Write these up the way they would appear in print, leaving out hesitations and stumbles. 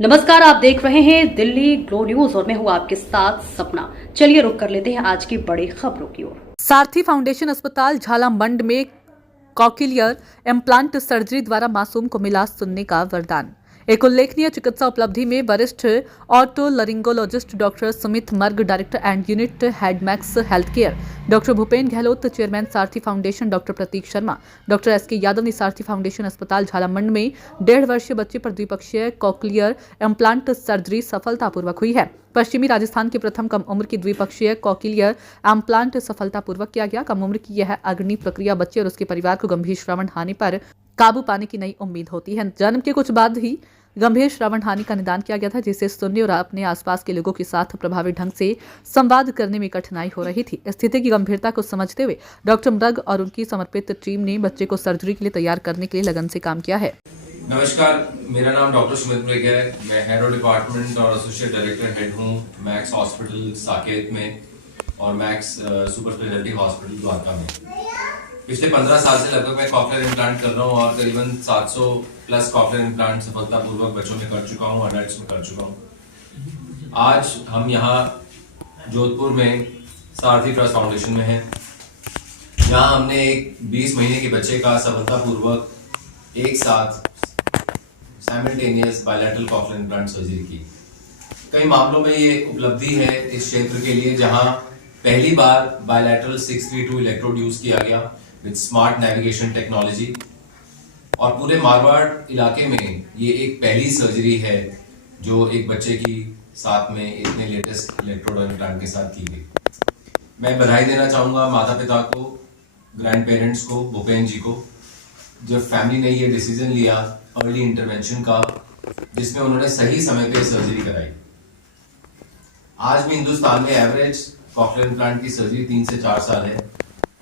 नमस्कार, आप देख रहे हैं दिल्ली ग्लो न्यूज और मैं हूं आपके साथ सपना। चलिए रुक कर लेते हैं आज की बड़ी खबरों की ओर। सारथी फाउंडेशन अस्पताल झालामंड में कॉक्लियर इम्प्लांट सर्जरी द्वारा मासूम को मिला सुनने का वरदान। एक उल्लेखनीय चिकित्सा उपलब्धि में वरिष्ठ ऑटोलरिंगोलॉजिस्ट doctor Sumit Marg, director and unit head Max Health Care, doctor Bhupen Gahlot, chairman Sarathi Foundation, doctor Prateek Sharma, doctor SK Yadav ने सारथी फाउंडेशन अस्पताल झालामंड में 1.5 वर्षीय बच्चे पर द्विपक्षीय कॉक्लियर इम्प्लांट सर्जरी सफलतापूर्वक हुई है। पश्चिमी राजस्थान के प्रथम कम उम्र की द्विपक्षीय कॉक्लियर इम्प्लांट सफलतापूर्वक किया गया। कम उम्र की यह अग्नि प्रक्रिया बच्चे और उसके परिवार को गंभीर श्रवण हानि पर काबू पाने की नई उम्मीद होती है। जन्म के कुछ बाद ही गंभीर श्रवण हानि का निदान किया गया था, जिससे सुनने और अपने आसपास के लोगों के साथ प्रभावी ढंग से संवाद करने में कठिनाई हो रही थी। स्थिति की गंभीरता को समझते हुए डॉक्टर मृग और उनकी समर्पित टीम ने बच्चे को सर्जरी के लिए तैयार करने के लिए लगन से काम किया है। नमस्कार, मेरा नाम डॉक्टर सुमित मृग है। मैं हेड ऑफ डिपार्टमेंट और एसोसिएट डायरेक्टर हेड हूँ मैक्स हॉस्पिटल साकेत में और max super speciality hospital Dwarka में। पिछले 15 साल से लगभग मैं कॉक्लियर इम्प्लांट कर रहा हूँ और करीबन 700 प्लस कॉक्लियर इम्प्लांट सफलतापूर्वक बच्चों में कर चुका हूँ, अडल्ट्स में कर चुका हूँ। आज हम यहाँ जोधपुर में सारथी ट्रस्ट फाउंडेशन में हैं, जहाँ हमने एक 20 महीने के बच्चे का सफलतापूर्वक एक साथ simultaneous bilateral cochlear implant surgery की। कई मामलों में ये उपलब्धि है इस क्षेत्र के लिए, जहां पहली बार बायलैटरल 632 इलेक्ट्रोड यूज किया गया विद स्मार्ट नेविगेशन टेक्नोलॉजी, और पूरे मारवाड़ इलाके में ये एक पहली सर्जरी है जो एक बच्चे की साथ में इतने लेटेस्ट इलेक्ट्रोड और इम्प्लांट के साथ की गई। मैं बधाई देना चाहूंगा माता पिता को, ग्रैंड पेरेंट्स को, भूपेन जी को, जब फैमिली ने ये डिसीजन लिया अर्ली इंटरवेंशन का, जिसमें उन्होंने सही समय पे सर्जरी कराई। आज भी हिंदुस्तान में एवरेज कॉक्लियर इम्प्लांट की सर्जरी 3 से 4 साल है,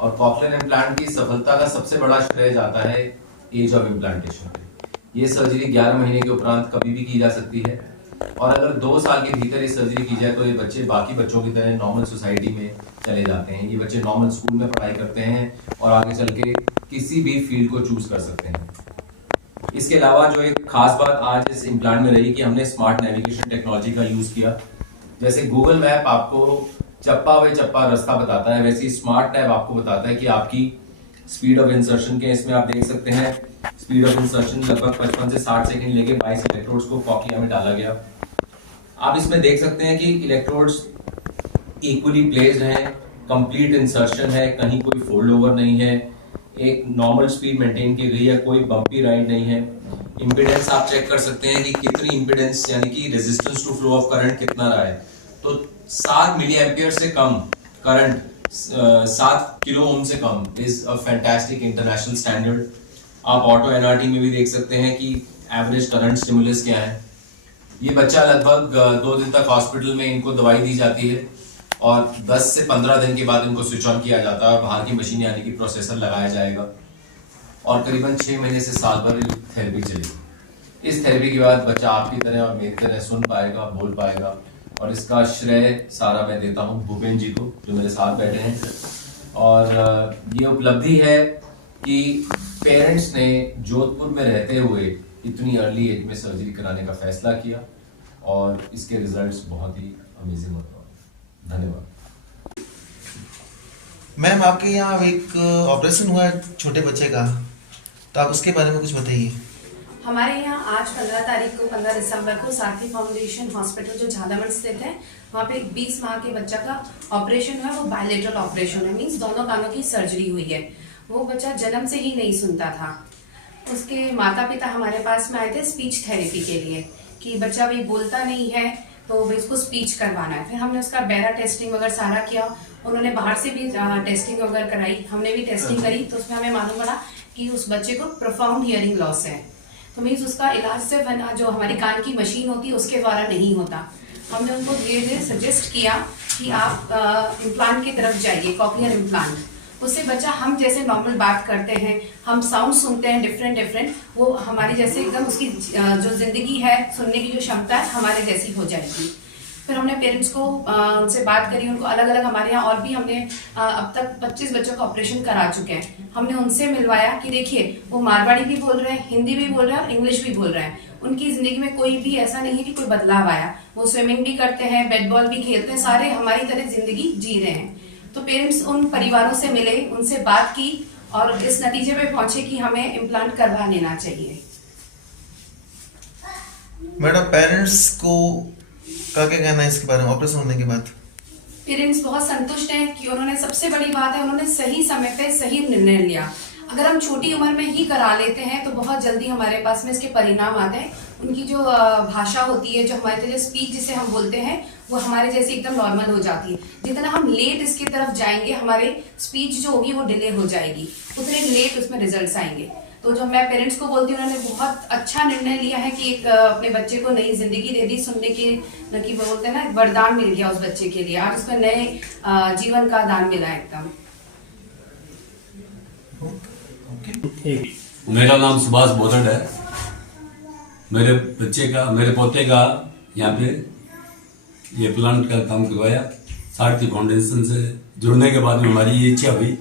और कॉक्लियर इम्प्लांट की सफलता का सबसे बड़ा श्रेय जाता है एज ऑफ इम्प्लांटेशन पे। ये सर्जरी 11 महीने के उपरांत कभी भी की जा सकती है, और अगर 2 साल के भीतर ये सर्जरी की जाए तो ये बच्चे बाकी बच्चों की तरह नॉर्मल सोसाइटी में चले जाते हैं। ये बच्चे नॉर्मल स्कूल में पढ़ाई करते हैं और आगे चल के किसी भी फील्ड को चूज कर सकते हैं। इसके अलावा जो एक खास बात आज इस इम्प्लांट में रही कि हमने स्मार्ट नेविगेशन टेक्नोलॉजी का यूज किया। जैसे गूगल मैप आपको चप्पा बाय चप्पा रास्ता बताता है, वैसे ही स्मार्ट टैब आपको बताता है कि आपकी स्पीड ऑफ इंसर्शन के, इसमें आप देख सकते हैं स्पीड ऑफ इंसर्शन लगभग 55 से 60 सेकंड लेके 22 इलेक्ट्रोड्स को कॉक्लिया में डाला गया। आप इसमें देख सकते हैं कि इलेक्ट्रोड्स इक्वली प्लेस्ड हैं, कंप्लीट इंसर्शन है, कहीं कोई फोल्ड ओवर नहीं है, एक नॉर्मल स्पीड मेंटेन की गई है, कोई बम्पी राइड नहीं है। इंपीडेंस आप चेक कर सकते हैं कि कितनी इंपीडेंस यानी कि resistance to flow of current कितना रहा है, तो 7 मिली एम्पियर से कम करंट, 7 किलो ओम से कम is a fantastic international standard. आप ऑटो एनआरटी में भी देख सकते हैं कि एवरेज करंट स्टिमुलस क्या है। ये बच्चा लगभग 2 दिन तक हॉस्पिटल में इनको दवाई दी जाती है और 10 से 15 दिन के बाद इनको स्विच ऑन किया जाता है और बाहर की मशीन यानी कि प्रोसेसर लगाया जाएगा, और करीबन 6 महीने से साल भर थेरेपी चलेगी। इस थेरेपी के बाद बच्चा आपकी तरह और मेरी तरह सुन पाएगा, बोल पाएगा, और इसका श्रेय सारा मैं देता हूँ भूपेन जी को जो मेरे साथ बैठे हैं। और ये उपलब्धि है कि पेरेंट्स ने जोधपुर में रहते हुए इतनी अर्ली एज में सर्जरी कराने का फैसला किया, और इसके रिजल्ट्स बहुत ही अमेजिंग होते हैं। धन्यवाद। मैम, आपके यहाँ एक ऑपरेशन हुआ है छोटे बच्चे का, तो आप उसके बारे में कुछ बताइए। हमारे यहाँ आज 15 दिसंबर को सारथी फाउंडेशन हॉस्पिटल जो झालामंड स्थित है, वहाँ पे एक 20 माह के बच्चा का ऑपरेशन हुआ। वो बायलेटरल ऑपरेशन है, मीन्स दोनों कानों की सर्जरी हुई है। वो बच्चा जन्म से ही नहीं सुनता था। उसके माता पिता हमारे पास में आए थे स्पीच थेरेपी के लिए कि बच्चा भी बोलता नहीं है तो इसको स्पीच करवाना है। फिर हमने उसका बेरा टेस्टिंग वगैरह सारा किया, उन्होंने बाहर से भी टेस्टिंग वगैरह कराई, हमने भी टेस्टिंग करी, तो उसमें हमें मालूम पड़ा कि उस बच्चे को प्रोफाउंड हियरिंग लॉस है। तो मीन्स उसका इलाज सिर्फ जो हमारी कान की मशीन होती है उसके द्वारा नहीं होता। हमने उनको धीरे धीरे सजेस्ट किया कि आप इम्प्लांट की तरफ जाइए, कॉक्लियर इम्प्लांट। उससे बच्चा हम जैसे नॉर्मल बात करते हैं, हम साउंड सुनते हैं डिफरेंट, वो हमारी जैसे एकदम उसकी जो जिंदगी है, सुनने की जो क्षमता है हमारे जैसी हो जाएगी। फिर हमने पेरेंट्स को उनसे बात करी, उनको अलग अलग, हमारे यहाँ और भी हमने अब तक 25 बच्चों का ऑपरेशन करा चुके हैं। हमने उनसे मिलवाया कि देखिए वो मारवाड़ी भी बोल रहे हैं, हिंदी भी बोल रहे हैं और इंग्लिश भी बोल रहे हैं। उनकी जिंदगी में कोई भी ऐसा नहीं है कि कोई बदलाव आया। वो स्विमिंग भी करते हैं, बैट बॉल भी खेलते हैं, सारे हमारी तरह जिंदगी जी रहे हैं। तो पेरेंट्स उन परिवारों से मिले, उनसे बात की और इस नतीजे पे पहुंचे कि हमें इम्प्लांट करवा लेना चाहिए। मैडम पेरेंट्स को का क्या कहना है इसके बारे में ऑपरेशन होने के बाद? पेरेंट्स बहुत संतुष्ट हैं कि उन्होंने, सबसे बड़ी बात है, उन्होंने सही समय पे सही निर्णय लिया। अगर हम छोटी उम्र में ही करा लेते हैं तो बहुत जल्दी हमारे पास में इसके परिणाम आते हैं। उनकी जो भाषा होती है, जो हमारे जो स्पीच जिसे हम बोलते हैं, वो हमारे जैसे एकदम नॉर्मल हो जाती है। जितना हम लेट इसकी तरफ जाएंगे, हमारे स्पीच जो होगी वो डिले हो जाएगी, उतने लेट उसमें रिजल्ट्स आएंगे। तो जो मैं पेरेंट्स को बोलती हूँ, उन्होंने बहुत अच्छा निर्णय लिया है कि एक अपने बच्चे को नई जिंदगी दे दी। सुनने की न कि बोलते हैं ना, वरदान मिल गया उस बच्चे के लिए, आज उसको नए जीवन का दान मिला एकदम। मेरा नाम सुभाष बोधड़ है। मेरे पोते का यहाँ पे ये प्लांट का काम करवाया। सारथी फाउंडेशन से जुड़ने के बाद में हमारी ये इच्छा हुई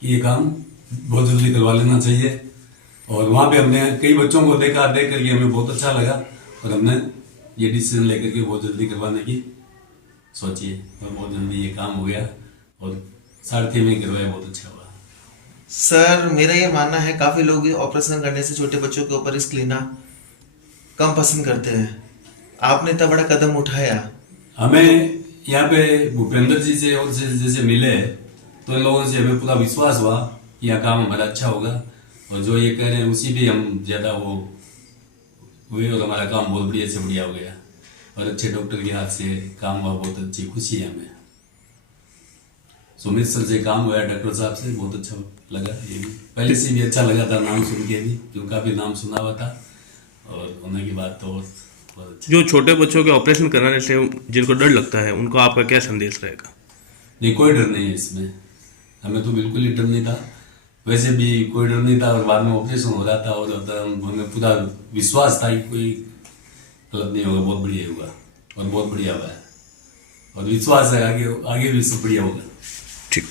कि ये काम बहुत जल्दी करवा लेना चाहिए। और वहाँ पे हमने कई बच्चों को देख करके हमें बहुत अच्छा लगा और हमने ये डिसीजन लेकर के बहुत जल्दी करवाने की सोची और बहुत जल्दी ये काम हो गया और सारथी में करवाया, बहुत अच्छा हुआ। सर मेरा ये मानना है काफ़ी लोग ऑपरेशन करने से छोटे बच्चों के ऊपर रिस्क लेना कम पसंद करते हैं। आपने इतना बड़ा कदम उठाया। हमें यहाँ पे भूपेंद्र जी से और जैसे मिले तो इन लोगों से हमें पूरा विश्वास हुआ कि यह काम हमारा अच्छा होगा और जो ये कह रहे हैं उसी पे हम ज़्यादा वो हुए और हमारा काम बहुत बढ़िया से बढ़िया हो गया और अच्छे डॉक्टर के हाथ से काम हुआ, बहुत अच्छी खुशी है हमें। सुमित सर से काम हुआ, डॉक्टर साहब से बहुत अच्छा लगा। ये भी पहले से भी अच्छा लगा था नाम सुन के भी, क्योंकि काफ़ी नाम सुना हुआ था और होने की बात तो बहुत अच्छा। जो छोटे बच्चों के ऑपरेशन कराने से जिनको डर लगता है, उनको आपका क्या संदेश रहेगा? नहीं, कोई डर नहीं है इसमें, हमें तो बिल्कुल ही डर नहीं था। वैसे भी कोई डर नहीं था और बाद में ऑपरेशन हो रहा था और हमें पूरा विश्वास था कि कोई गलत नहीं होगा, बहुत बढ़िया होगा और बहुत बढ़िया हुआ है और विश्वास है आगे भी सब बढ़िया होगा। ठीक।